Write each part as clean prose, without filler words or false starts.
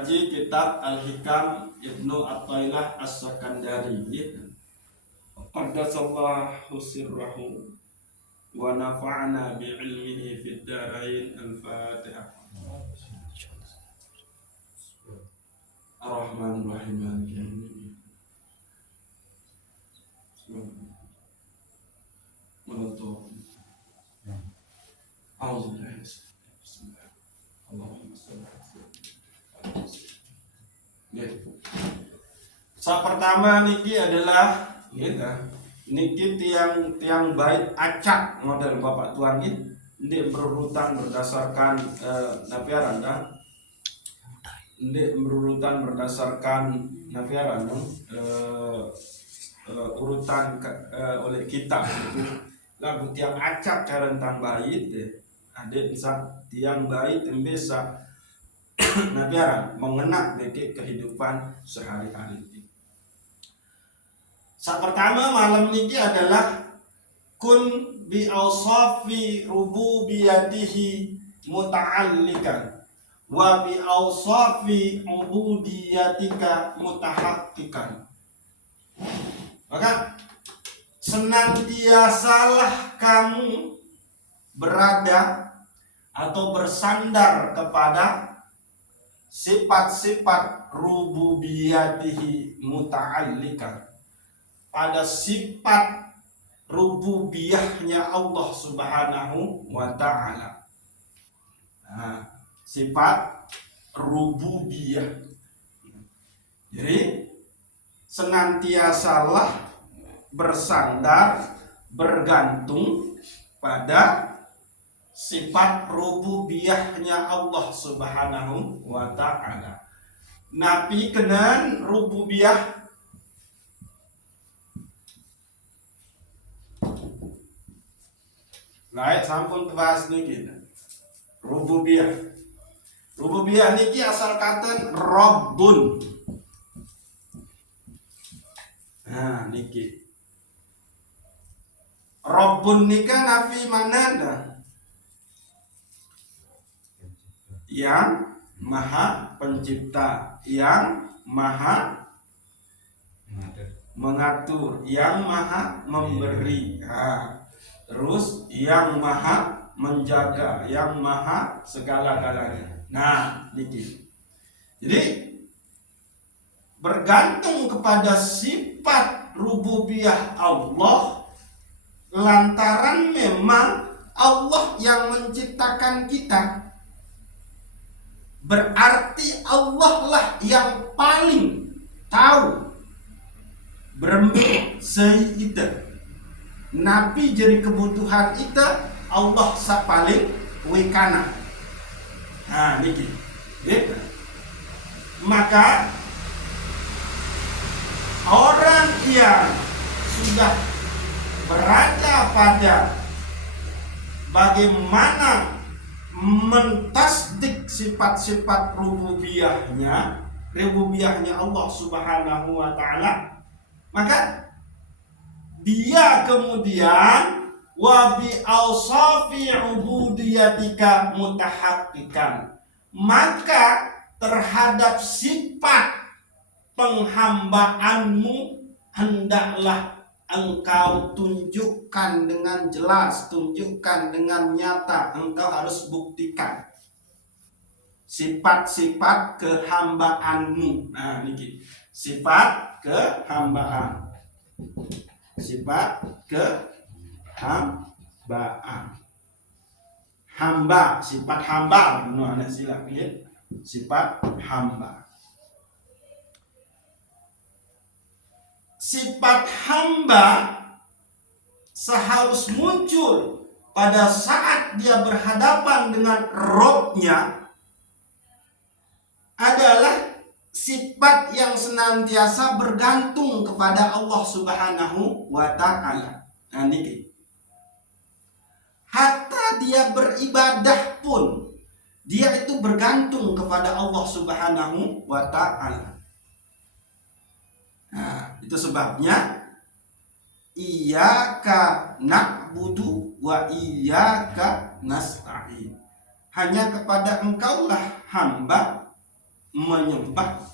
mengkaji kitab Al-Hikam Ibnu Athaillah As-Sakandari. Qaddasallahu sirrahu wa nafa'ana bi'ilmihi fid dharain. Al-Fatihah. Ar-Rahmanir-Rahim. Sa pertama niki adalah niki tiang bait acak model Bapak Tuan ini berurutan berdasarkan nafiaran ini berurutan berdasarkan nafiaran urutan oleh kita itu lagu tiang acak rentang bait ada bisa tiang bait yang bisa nafiaran mengenang dari kehidupan sehari-hari. Saat pertama malam niki adalah kun bi awsafi rububiyatihi muta'allikan wa bi awsafi ubudiyatika mutahaqqiqan. Maka senantiasalah kamu berada atau bersandar kepada sifat-sifat rububiyatihi muta'allikan, pada sifat rububiyahnya Allah Subhanahu wa ta'ala. Sifat rububiyah. Jadi senantiasalah bersandar, bergantung pada sifat rububiyahnya Allah Subhanahu wa ta'ala. Nabi kenan rububiyah lain sampun bahas niki rububiyah. Rububiyah niki asal kata Rabbun. Nah niki Rabbun nika nafi manada yang maha pencipta, yang maha mengatur, yang maha memberi. Terus yang maha menjaga, yang maha segala-galanya. Nah, niki. Jadi bergantung kepada sifat rububiyah Allah lantaran memang Allah yang menciptakan kita. Berarti Allah lah yang paling tahu berembuk seita. Nabi jadi kebutuhan kita, Allah paling wikana. Nah, niki. Maka orang yang sudah berada pada bagaimana mentasdik sifat-sifat rububiyahnya Allah Subhanahu wa ta'ala, maka dia kemudian wa bi awsafi ubudiyatika mutahaqqiqan, maka terhadap sifat penghambaanmu hendaklah engkau tunjukkan dengan jelas, tunjukkan dengan nyata, engkau harus buktikan sifat-sifat kehambaanmu. Nah niki sifat kehambaan. Sifat kehambaan. Hamba, sifat hamba. Mana sila pilih? Sifat hamba. Sifat hamba seharus muncul pada saat dia berhadapan dengan Robnya adalah sifat yang senantiasa bergantung kepada Allah Subhanahu wa ta'ala. Nah niki. Hatta dia beribadah pun dia itu bergantung kepada Allah Subhanahu wa ta'ala. Nah, itu sebabnya iyyaka na'budu wa iyyaka nasta'in. Hanya kepada engkaulah hamba menyembah,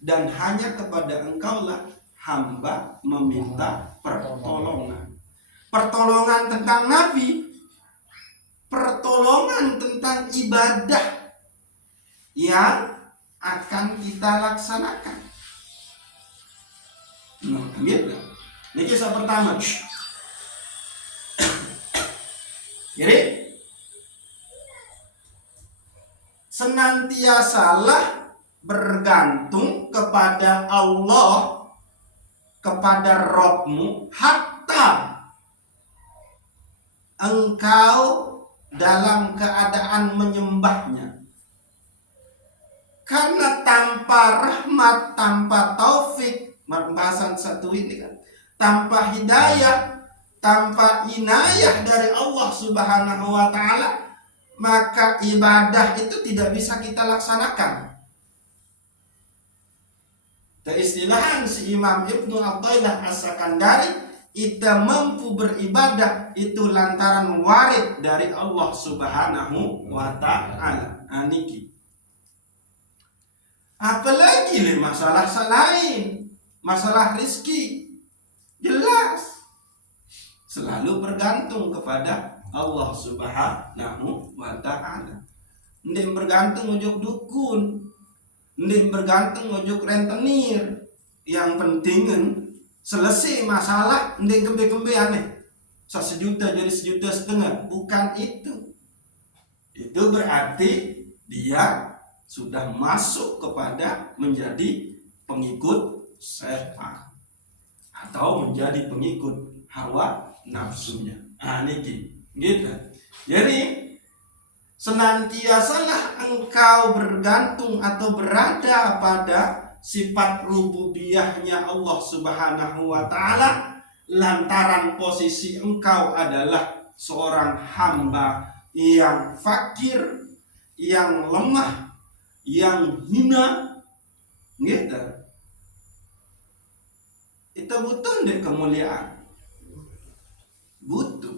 dan hanya kepada Engkaulah hamba meminta pertolongan. Pertolongan tentang Nabi, pertolongan tentang ibadah yang akan kita laksanakan. Nah, gitu. Ini kisah pertama. Jadi senantiasalah bergantung kepada Allah, kepada Rabbmu, hatta engkau dalam keadaan menyembahnya. Karena tanpa rahmat, tanpa taufik, pembahasan satu ini kan, tanpa hidayah, tanpa inayah dari Allah Subhanahu wa ta'ala, maka ibadah itu tidak bisa kita laksanakan. Keistilahan si Imam Ibnu Athaillah As-Sakandari, kita mampu beribadah itu lantaran warid dari Allah Subhanahu wa ta'ala. Aniki. Apalagi masalah lain, masalah rizki, jelas selalu bergantung kepada Allah Subhanahu wa ta'ala. Ndek bergantung ujuk dukun, ndek bergantung ujuk rentenir. Yang penting selesai masalah, ndek gembe-gembe aneh. 1 juta jadi 1,5 juta. Bukan itu. Itu berarti dia sudah masuk kepada menjadi pengikut setan atau menjadi pengikut hawa nafsunya. Niki, gitu. Jadi senantiasalah engkau bergantung atau berada pada sifat rububiyahnya Allah Subhanahu wa ta'ala, lantaran posisi engkau adalah seorang hamba yang fakir, yang lemah, yang hina, gitu. Itu butuh deh kemuliaan. Butuh.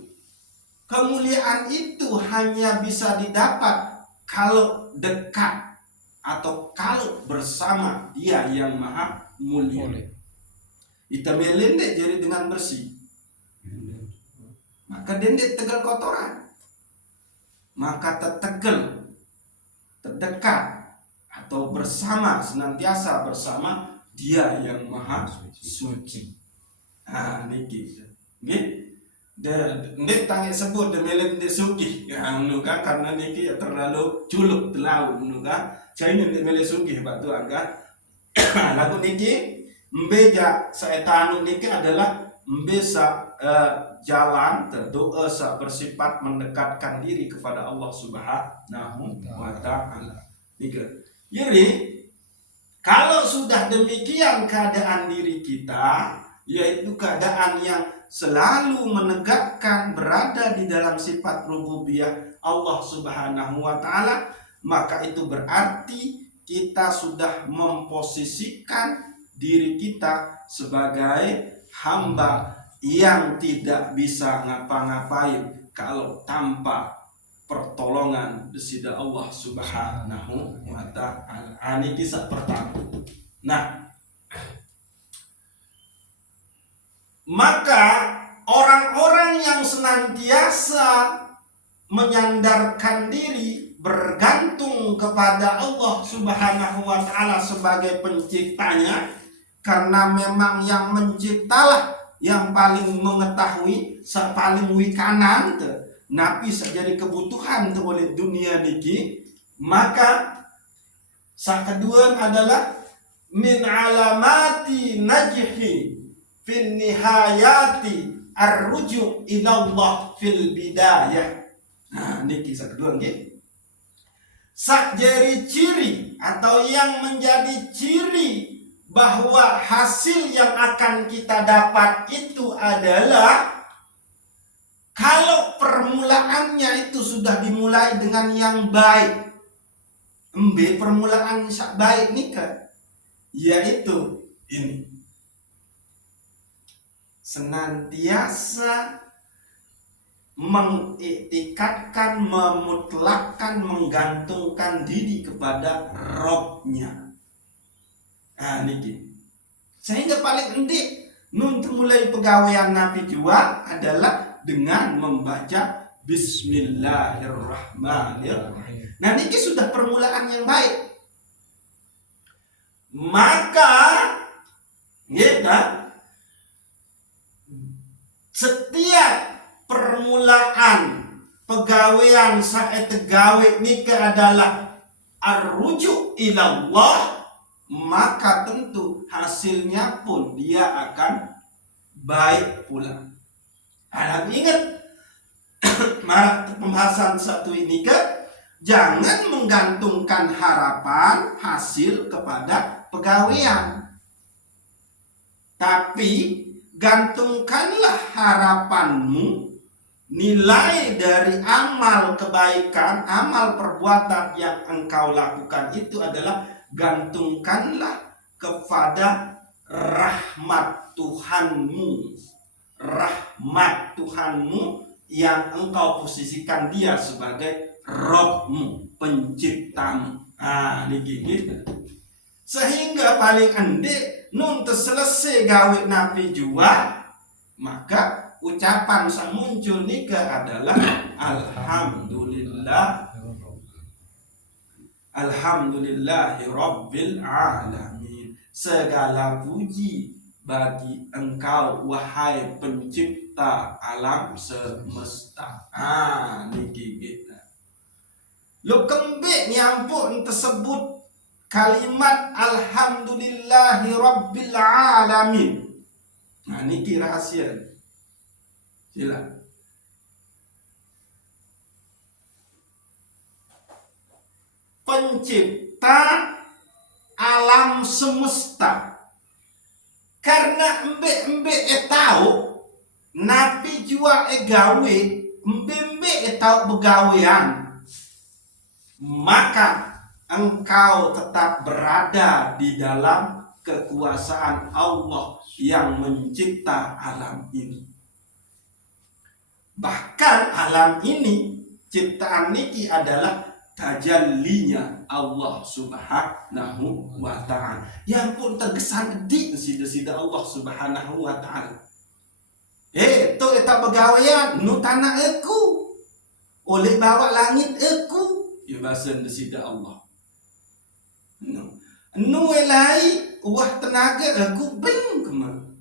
Kemuliaan itu hanya bisa didapat kalau dekat atau kalau bersama Dia yang maha mulia. Kita melendek jadi dengan bersih, maka dendek tegal kotoran, maka tertegel, terdekat atau bersama, senantiasa bersama Dia yang maha suci. Niki, Ndek tangi sebut demelen ndek suki, kan karena niki ya terlalu culuk telau, kan? Jadi ndek mele suki batu angka. Lagu niki mbeja saetanu niki adalah mbesa jalan terdoa bersifat mendekatkan diri kepada Allah Subhanahu wa ta'ala. Jadi kalau sudah demikian keadaan diri kita, yaitu keadaan yang selalu menegakkan berada di dalam sifat rububiyah Allah Subhanahu wa ta'ala, maka itu berarti kita sudah memposisikan diri kita sebagai hamba yang tidak bisa ngapa-ngapain kalau tanpa pertolongan dari Allah Subhanahu wa ta'ala. Ini kisah pertama. Nah, maka orang-orang yang senantiasa menyandarkan diri, bergantung kepada Allah Subhanahu wa ta'ala sebagai penciptanya, karena memang yang menciptalah yang paling mengetahui, paling wikanan napi jadi kebutuhan oleh dunia niki. Maka kedua adalah min alamati najhi fin nihayati arruju ilallah fil bidayah. Niki kedua nggih. Jadi ciri atau yang menjadi ciri bahwa hasil yang akan kita dapat itu adalah kalau permulaannya itu sudah dimulai dengan yang baik. Permulaan baik nikah, yaitu ini: senantiasa mengiktikadkan, memutlakkan, menggantungkan diri kepada Robnya. Nah niki. Sehingga paling endik nun mulai pegawaian Nabi juga adalah dengan membaca Bismillahirrahmanirrahim. Nah niki sudah permulaan yang baik. Maka ya, setiap permulaan pegawaian saat tegawe nikah adalah arrujuk ilallah, maka tentu hasilnya pun dia akan baik pula. Anak ingat marak pembahasan satu ini ke, jangan menggantungkan harapan hasil kepada pegawaian, tapi gantungkanlah harapanmu, nilai dari amal kebaikan, amal perbuatan yang engkau lakukan itu adalah gantungkanlah kepada rahmat Tuhanmu. Rahmat Tuhanmu yang engkau posisikan dia sebagai Robmu, penciptamu. Nah, ini gitu. Sehingga paling endek nun selesai gawe Nabi jua, maka ucapan sang muncul nikah adalah alhamdulillah, alhamdulillahi rabbil alamin. Segala puji bagi engkau wahai pencipta alam semesta. Ah niki kita. Lo kembek nyampun tersebut kalimat alhamdulillahi rabbil alamin. Nah niki rahasia. Sila. Pencipta alam semesta. Karena embe tahu Nabi jua gawe, embe tahu begawean, maka engkau tetap berada di dalam kekuasaan Allah yang mencipta alam ini. Bahkan alam ini, ciptaan niki adalah tajallinya Allah subhanahu wa ta'ala. Yang pun tergesan di sida-sida Allah subhanahu wa ta'ala. Tu eta begawean nu tanah aku, oleh bawa langit aku, ya bahasa sida Allah. Nu elai wah tenaga aku bing kemana.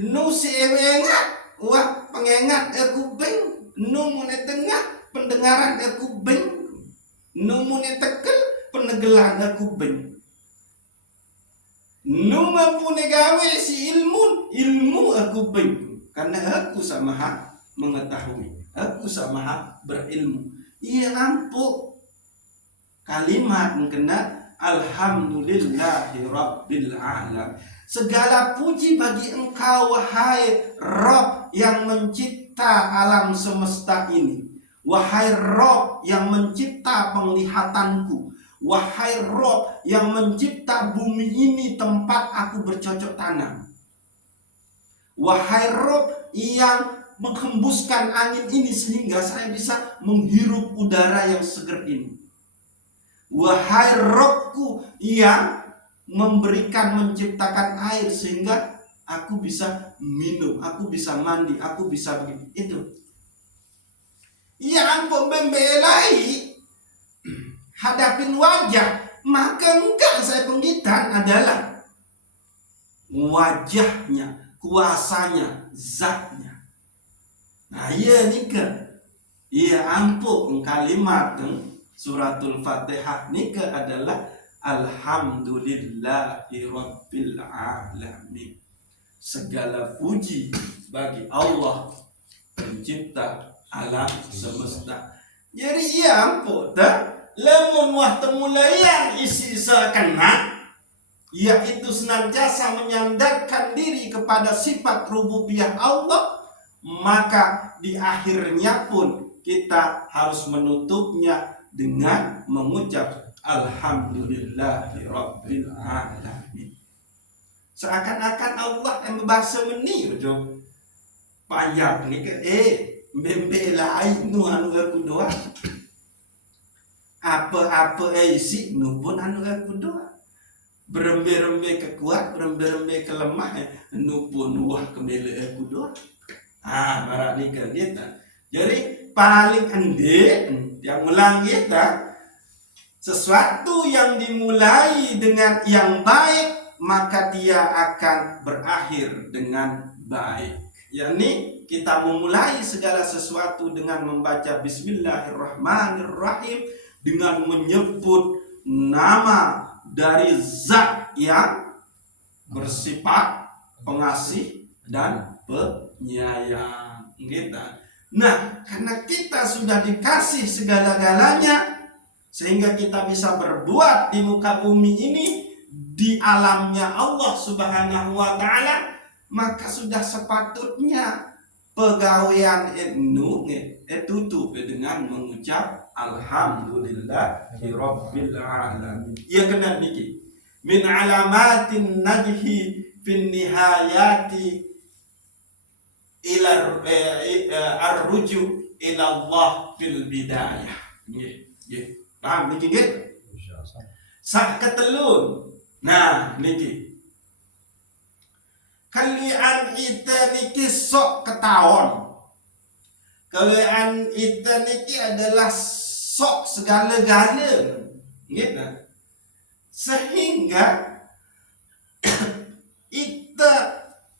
Nu si ewengat wah pengengat aku bing. Nu mune tengah pendengaran aku bing. Nu mune tekel penegelan aku bing. Nu mampu gawe si ilmu aku bing. Karena aku sama mengetahui, aku sama berilmu. Iya ampuh kalimat mengkena alhamdulillahi rabbil alamin. Segala puji bagi engkau wahai Rabb yang mencipta alam semesta ini. Wahai Rabb yang mencipta penglihatanku. Wahai Rabb yang mencipta bumi ini tempat aku bercocok tanam. Wahai Rabb yang menghembuskan angin ini sehingga saya bisa menghirup udara yang segar ini. Wahai Rabbku yang memberikan, menciptakan air sehingga aku bisa minum, aku bisa mandi, aku bisa begini. Itu. Ya ampun bembelai hadapin wajah, maka enggak saya penghitan adalah wajahnya, kuasanya, zatnya. Nah iya nikah. Iya ampun kalimat suratul Fatihah nikah adalah alhamdulillahi rabbil alamin. Segala puji bagi Allah pencipta alam semesta. Jadi iya ampun dah lamun wah temulayan isi kena, yaitu senantiasa menyandarkan diri kepada sifat rububiyah Allah, maka di akhirnya pun kita harus menutupnya dengan mengucap alhamdulillahi rabbil alamin. Seakan-akan Allah yang berbahasa meni, betul. Payak ni ke membe lain nu anu aku doa. Apa-apa isi nu pun anu aku doa. Berembe-rembe kekuat, berembe-rembe kelemah, nu pun wah kembali aku doa. Barat ni ke kita. Jadi paling ende yang ulang kita, sesuatu yang dimulai dengan yang baik maka dia akan berakhir dengan baik. Yakni kita memulai segala sesuatu dengan membaca Bismillahirrahmanirrahim, dengan menyebut nama dari zat yang bersifat pengasih dan penyayang kita. Nah, karena kita sudah dikasih segala-galanya, sehingga kita bisa berbuat di muka bumi ini, di alamnya Allah Subhanahu wa ta'ala, maka sudah sepatutnya pegawaian tutup dengan mengucap alhamdulillahirabbil alamin. Ya kena niki min alamatin najhi fin nihayati ila arruju ila Allah fil bidayah. Nggih paham niki nggih? Sak ketelun. Nah niki kalian ita niki sok ketawon. Kalian ita niki adalah sok segala-gala. Gitu. Sehingga ita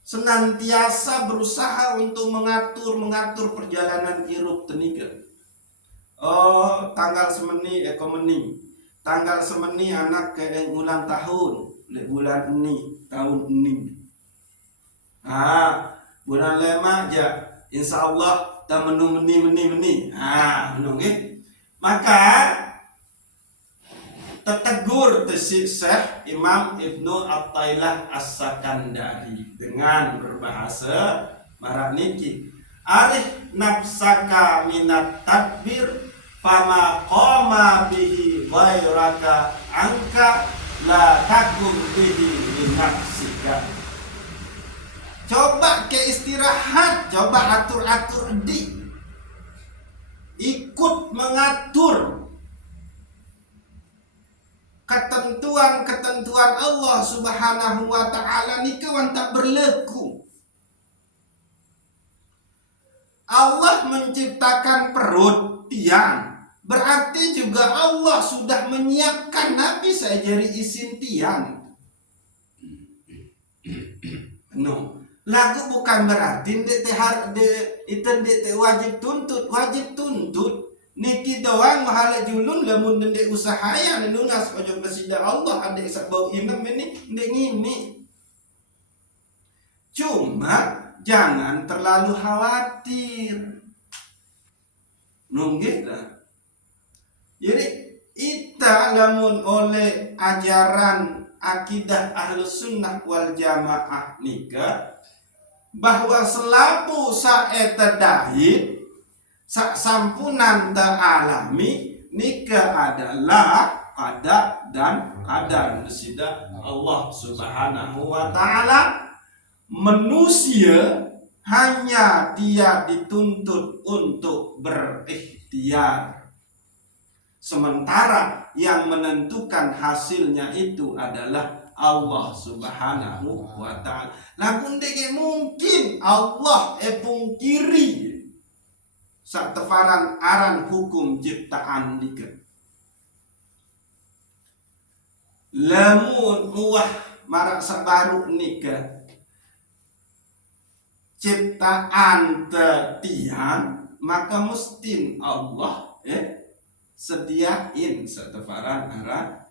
senantiasa berusaha untuk mengatur perjalanan hidup tenika. Tanggal semeni ekonomi. Tanggal semeni anak ke ulang tahun. Bulan ini, tahun ini. Bulan lama aja insya Allah kita meni. Maka tertegur Syekh Imam Ibnu Athaillah As-Sakandari dengan berbahasa Maraniki, arif nafsaka minat tadbir fama qama bihi ghairaka angka la takum bihi linafsika. Coba ke istirahat, coba atur-atur ikut mengatur ketentuan Allah Subhanahu wa ta'ala ni kawan tak berlaku. Allah menciptakan perut tiang, berarti juga Allah sudah menyiapkan Nabi sajari isin tiang. No. Lagu bukan berarti itu wajib tuntut. Niki doang mahala julun lamun ndek usahaya nunas ojo besida Allah adek sak bau imam ini ndek ngimi. Cuma jangan terlalu khawatir. Nunggih dah. Jadi ita lamun oleh ajaran akidah Ahlus Sunnah wal Jamaah nika bahwa selaku saeta dahid sak sampunan teralami nika adalah qada dan qadar besida Allah Subhanahu wa ta'ala. Manusia hanya dia dituntut untuk berikhtiar, sementara yang menentukan hasilnya itu adalah Allah Subhanahu wa ta'ala. Lamun deke mungkin Allah pungkiri sak tefaran aran hukum ciptaan nika. Lamun uah marak sabaru nika ciptaan tetian, maka mesti Allah sediain sak tefaran aran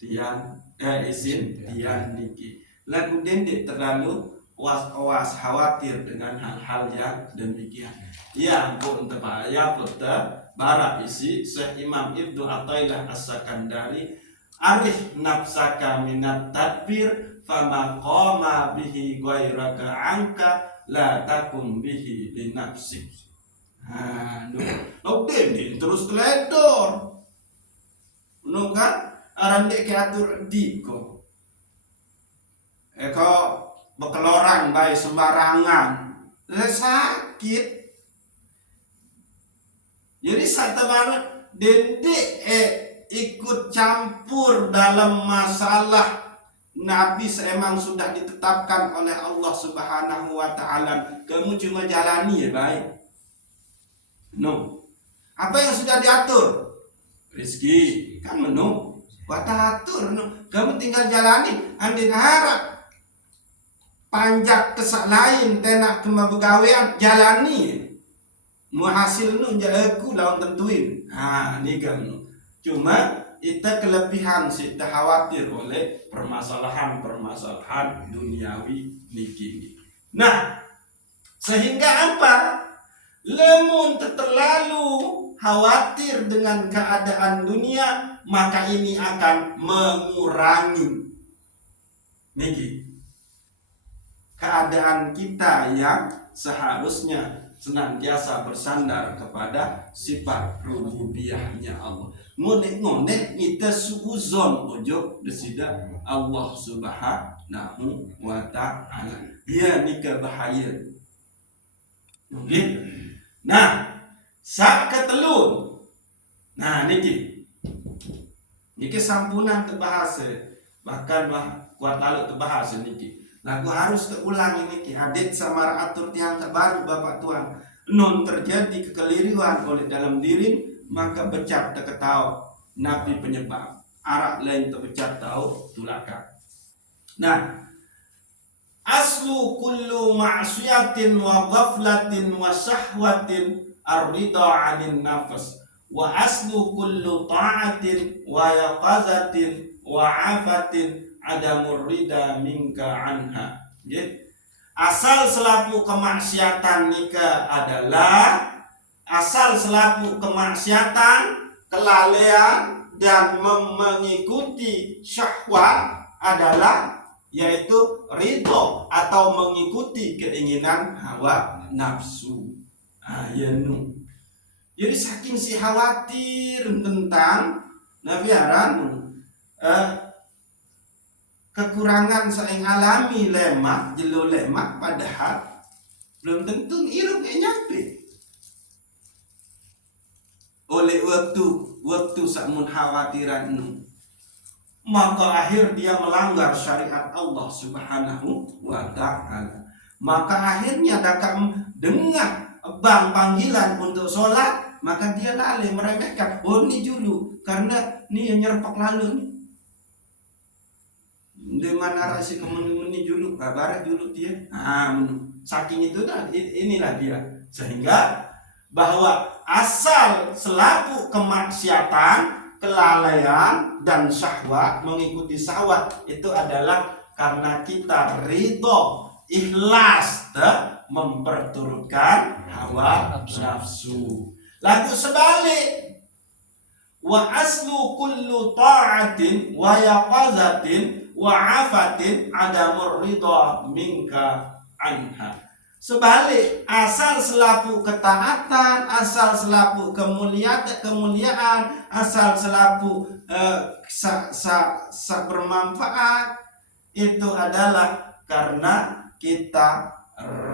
tiang isin tiang niki. Lagu dendek terlalu was khawatir dengan hal-hal yang demikian. Ya pun tepaya peta bara isi Syekh Imam Ibnu Athaillah As-Sakandari, arif nafsaka minat tadbir fama qama bihi ghairaka angka la takum bihi li nafsik. Dendek terus keledor. Kan aran dek atur diko. Eko bekeloran baik sembarangan. sakit. Jadi sataman dende ikut campur dalam masalah Nabi emang sudah ditetapkan oleh Allah Subhanahu wa taala. Kamu cuma jalani ya baik. No. Apa yang sudah diatur? Rezeki kan menu. Watatur no. Kamu tinggal jalani. Andin harap panjak kesak lain tenak kema begawean jalani. Mu hasil nu aku lawan tentuin. Ni kamu. Cuma kita kelebihan kita khawatir oleh permasalahan duniawi niki. Nah, sehingga apa? Lemun terlalu khawatir dengan keadaan dunia, maka ini akan mengurangi niki keadaan kita yang seharusnya senantiasa bersandar kepada sifat rububiyahnya Allah. Ngonek-ngonek kita suuzon ojo desida Allah Subhanahu wa taala. Dia nikah bahaya. Oke. Nah, sak ketelun. Nah, niki sampunan terbahasa. Bahkan kuat lalu terbahasa niki. Lagu harus keulang ini hadit sama atur tiang terbaru Bapak Tuhan. Non terjadi kekeliruan oleh dalam diri, maka becak terketahu Nabi penyebab. Arak lain terbecak tahu tulakan. Nah, aslu kullu ma'siyatin wa ghaflatin wa syahwatin ar-ridha 'anil nafs. Wa aslu kullu ta'atin wa yaqazatin wa 'afatin adamur rida minka anha. Asal selaku kemaksiatan nikah adalah asal selaku kemaksiatan, kelalaian dan mengikuti syahwat adalah yaitu ridho atau mengikuti keinginan hawa nafsu. Jadi saking si khawatir tentang nabiaran kekurangan yang alami lemak, jelo lemak, padahal belum tentu irupnya nyampe. Oleh waktu sakmun khawatiran nu, maka akhir dia melanggar syariat Allah Subhanahu wa taala. Maka akhirnya dakam dengar panggilan untuk sholat, maka dia lalai meremehkan. Oh ini julu, karena ini yang nyerpak lalu nih. Di mana rasi kemuni julu, kabar julu dia. Saking itu dah, inilah dia. Sehingga bahwa asal selaku kemaksiatan, kelalaian dan syahwat, mengikuti syahwat itu adalah karena kita ridho, ikhlas memperturutkan hawa nafsu. Lalu sebalik, wa aslu kullu ta'atin wa yaqazatin wa afatin adamur ridha minka anha. Sebalik, asal selaku ketaatan, asal selaku kemuliaan, asal selaku bermanfaat, itu adalah karena kita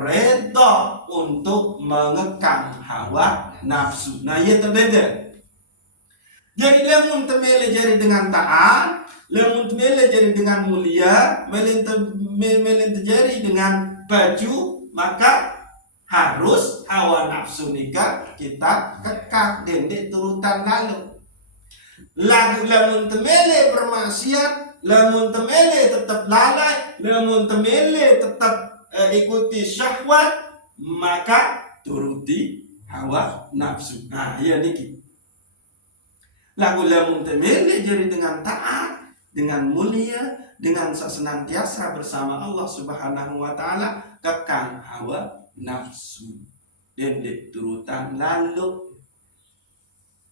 redha untuk mengekang hawa nafsu. Nah, ia terbeda. Jadi lemun temele jadi dengan taat, lemun temele jadi dengan mulia, melin terjadi dengan baju, maka harus hawa nafsu nikah kita kekang dendek turutan lalu. Lagu lemun temele bermaksiat, lemun temele tetap lalai, lemun temele tetap ikuti syahwat, maka turuti hawa nafsu. Nah, iya niki. Lagu lemun temele jadi dengan taat, dengan mulia, dengan senantiasa bersama Allah Subhanahu wa taala, kekang hawa nafsu dendek turutan lalu.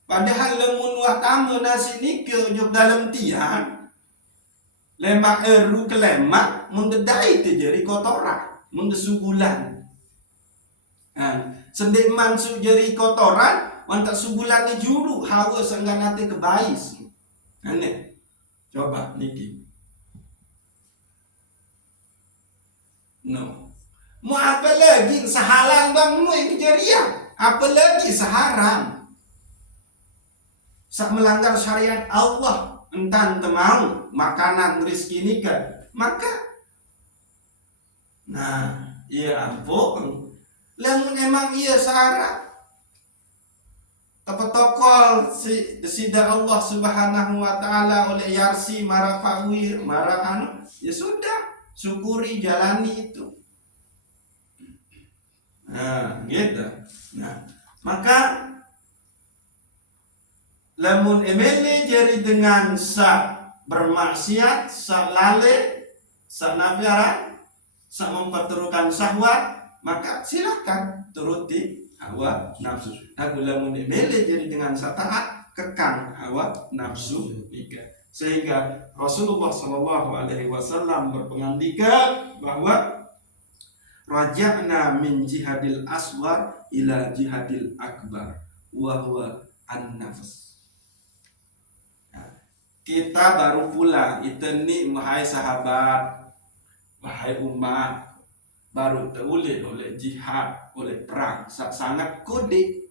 Padahal lemun watamu nasi nike jog dalam tiang lemak eru ke lemak mendedai terjadi kotoran mendesubulan. Sendek mansu jadi kotoran wantak subulannya juru hawa sangga nanti kebais. Aneh. Coba niki. No. Mau apa lagi sehalang bang mu yang kejadian? Apa lagi seharam? Sak melanggar syariat Allah, entan temau makanan rezeki nikah, maka nah iya ampun. Lamun emang iya seharam tokol sida Allah Subhanahu wa taala oleh yarsi mara fawir mara anu ya sudah syukuri jalani itu. Nah, gitu. Nah, maka lamun emele jari dengan sa bermaksiat, sa lale, sa nafiara, sa memperturukan syahwat, maka silakan turuti hawa nafsu. Aku lamun emele jadi dengan sa taat kekang hawa nafsu ika. Sehingga Rasulullah Shallallahu Alaihi Wasallam berpengandika bahwa raja'na min jihadil aswar ila jihadil akbar wa huwa an-nafs. Kita baru pulang itu nih wahai sahabat, wahai umat, baru terulih oleh jihad, oleh perang sangat kode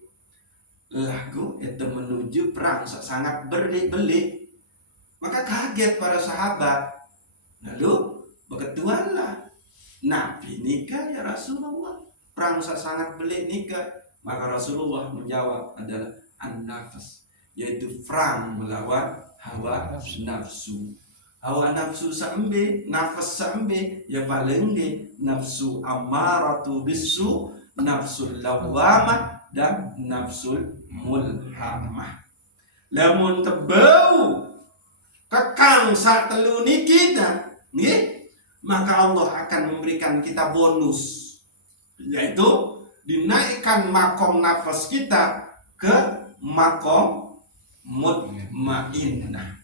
lagu itu menuju perang sangat berbelit. Maka kaget para sahabat, lalu berketuanlah Nabi nikah ya Rasulullah, perang sangat belit nikah. Maka Rasulullah menjawab adalah an-nafs, yaitu perang melawan hawa nafsu. Hawa nafsu sambe, nafas sambe, ya paling nafsu ammaratu bisu, nafsul lawamah dan nafsul mulhamah. Lamun tebau kekang sak telu niki dah, nggih, maka Allah akan memberikan kita bonus, yaitu dinaikkan makom nafas kita ke makom mutmainnah.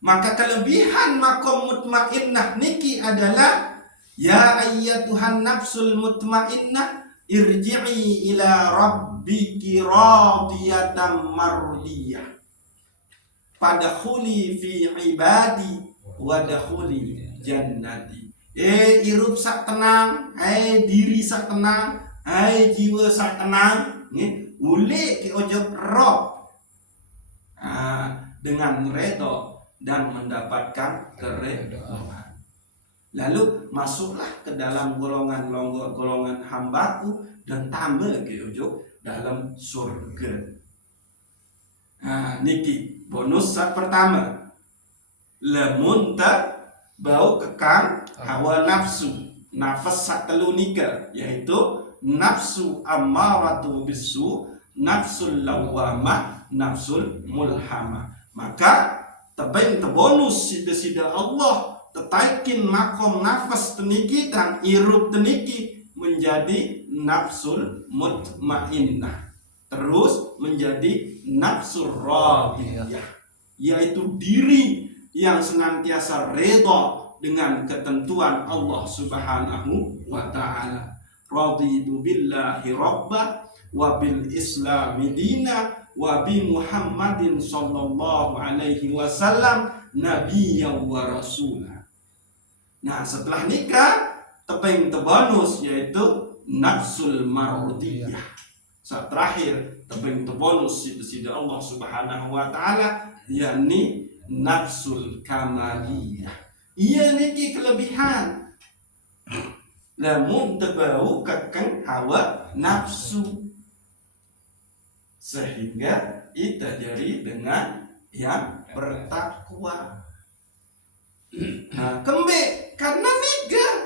Maka kelebihan makom mutmainnah niki adalah ya ayyatuhan nafsul mutmainnah irji'i ila rabbiki radiyatan mardiyah fadkhuli fi ibadi wadakhuli jannati. Irup sak tenang, diri sak tenang, jiwa sak tenang, uli ke ojo rob dengan redo dan mendapatkan keredaan. Lalu masuklah ke dalam golongan hambaku dan tambah ke ojo dalam surga. Niki bonus sak pertama. Lamun tak bau kekang hawa nafsu, nafas sak telu nika, yaitu nafsu ammaratu bisu, nafsul lawamah, nafsul mulhamah. Maka tebeng tebonus sida-sida Allah tetaikin makom nafas teniki dan irup teniki menjadi nafsul mutmainnah, terus menjadi nafsul radiyah, yaitu diri yang senantiasa redha dengan ketentuan Allah Subhanahu wa ta'ala. Raditu billahi rabba wa bil islami dina wa bi Muhammadin sallallahu alaihi wasallam nabiyyan wa rasula. Nah, setelah nikah tepeng tebonus yaitu nafsul mardiyah. Saat terakhir tepeng tebonus sida Allah Subhanahu wa ta'ala, yakni nafsul kamaliyah. Ia niki kelebihan. Lamun tebau kekeng hawa nafsu, sehingga kita jadi dengan yang bertakwa. Nah, kembe karena nikah.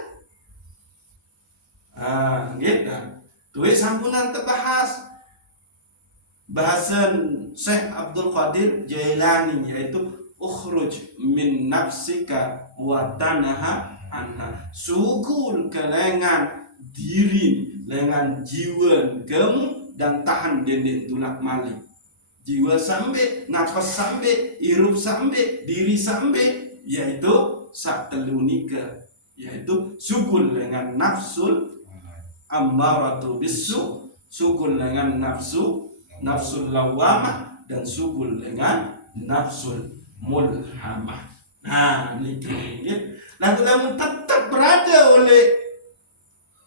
Gitu. Tulis sampunan terbahas bahasan Syekh Abdul Qadir Jailani, yaitu ukhruj min nafsika wa tanaha anha. Sugul ke lengan diri, lengan jiwa kamu dan tahan dendek tulak malik. Jiwa sampai, nafas sampai, irup sampai, diri sampai, yaitu sak telu nika, yaitu sugul dengan nafsul ammaratu bisu, sugul dengan nafsul lawamah, dan sugul dengan nafsul mulhamah. Nah, ini lalu tetap berada oleh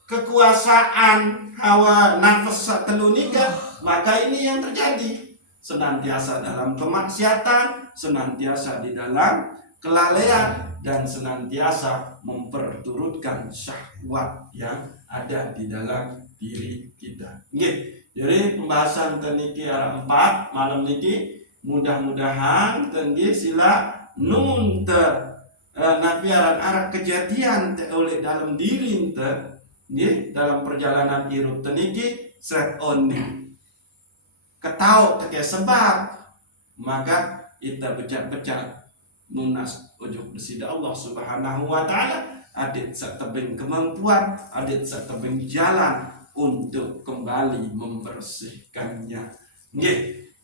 kekuasaan hawa nafas telunika, maka ini yang terjadi. Senantiasa dalam kemaksiatan, senantiasa di dalam kelalaian, dan senantiasa memperturutkan syahwat yang ada di dalam diri kita. Nggih. Jadi pembahasan teniki arah 4 malam niki mudah-mudahan tengi sila nun nabiaran arah kejadian oleh dalam diri dalam perjalanan hidup teniki set on ketahu teke sebab, maka kita becak-becak munas ujuk besida Allah Subhanahu wa taala, adit satebeng kemampuan, adit satebeng jalan untuk kembali membersihkannya. Nggih,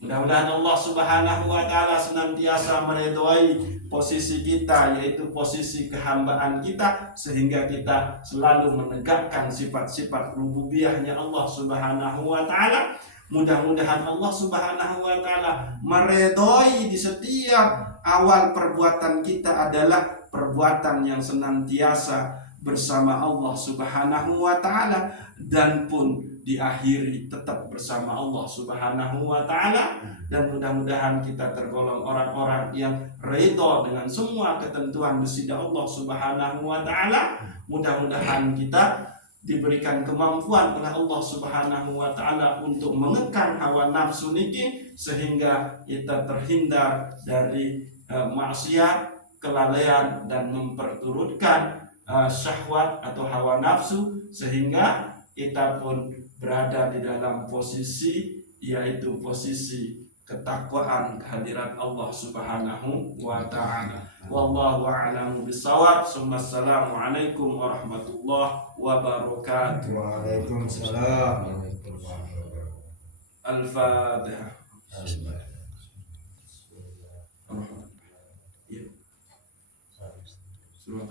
mudah-mudahan Allah Subhanahu wa taala senantiasa meridhoi posisi kita, yaitu posisi kehambaan kita, sehingga kita selalu menegakkan sifat-sifat rububiyahnya Allah Subhanahu wa taala. Mudah-mudahan Allah Subhanahu wa taala meridhoi di setiap awal perbuatan kita adalah perbuatan yang senantiasa bersama Allah Subhanahu wa taala, dan pun diakhiri tetap bersama Allah Subhanahu wa taala. Dan mudah-mudahan kita tergolong orang-orang yang ridho dengan semua ketentuan besida Allah Subhanahu wa taala. Mudah-mudahan kita diberikan kemampuan oleh Allah Subhanahu wa taala untuk mengekang hawa nafsu niki, sehingga kita terhindar dari maksiat, kelalaian, dan memperturutkan syahwat atau hawa nafsu, sehingga kita pun berada di dalam posisi, yaitu posisi ketakwaan kehadirat Allah Subhanahu wa taala. Wallahu a'lamu bissawab. Assalamualaikum warahmatullahi wabarakatuh. Waalaikumsalam. Al-Fatihah. Surah